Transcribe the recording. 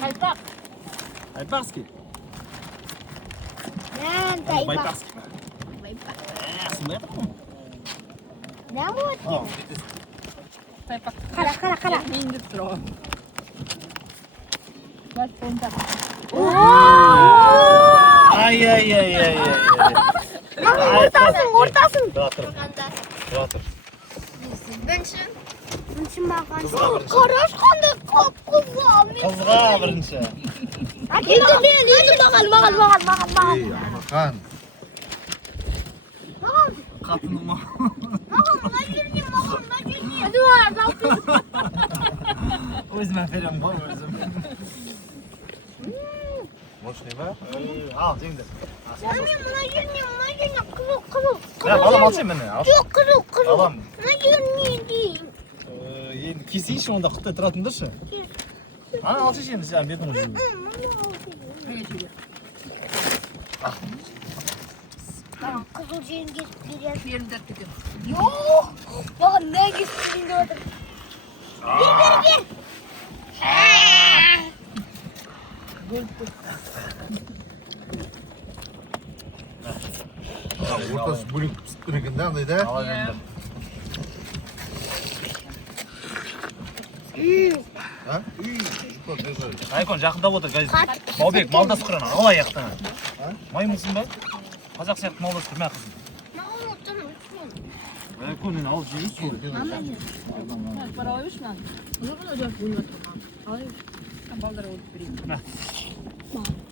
Тайпақ. Айбарский. Байбарский. Сондай ғой. Не вот? Тайпақ. Қара. Мен деп тұр ғой. Бәс онда. Ай. Ортасын. Тұра тұр. Бірінші маған. Қараш қандай қап-қызыл. Қызға бірінші. Енді маған. Амахан. Қатыны ма? Мына жеріне. Өзім әперем ғой өзім. Мощный ба? Ал, жеңді. Мына жеріне қызыл. Балам алшы мені. Жоқ, қызыл. Балам. Мына жеріне дейін. Енді кесейші онда құттай тұратындыршы. Алшы енді сен бердің ғой. Қызыл жерін кесіп береді. Берім дәрт кетем. Жоқ, маған не кесіп берейін деп отыр. Бер. Ортасы бөлек пісіп екен да андай да? Ала енді. А? Жұқа держай. Айкон жақындап отыр газет. Баубек, малдас құран, алай яқтан. Маймылсың ба? Қазақ сияқты малдас құрма қызым. Айкон, мен алып жейміз ғой. Пара алайбыш мен? Olur mu hocam bunu oturma? Alayım. Baldır olup vereyim.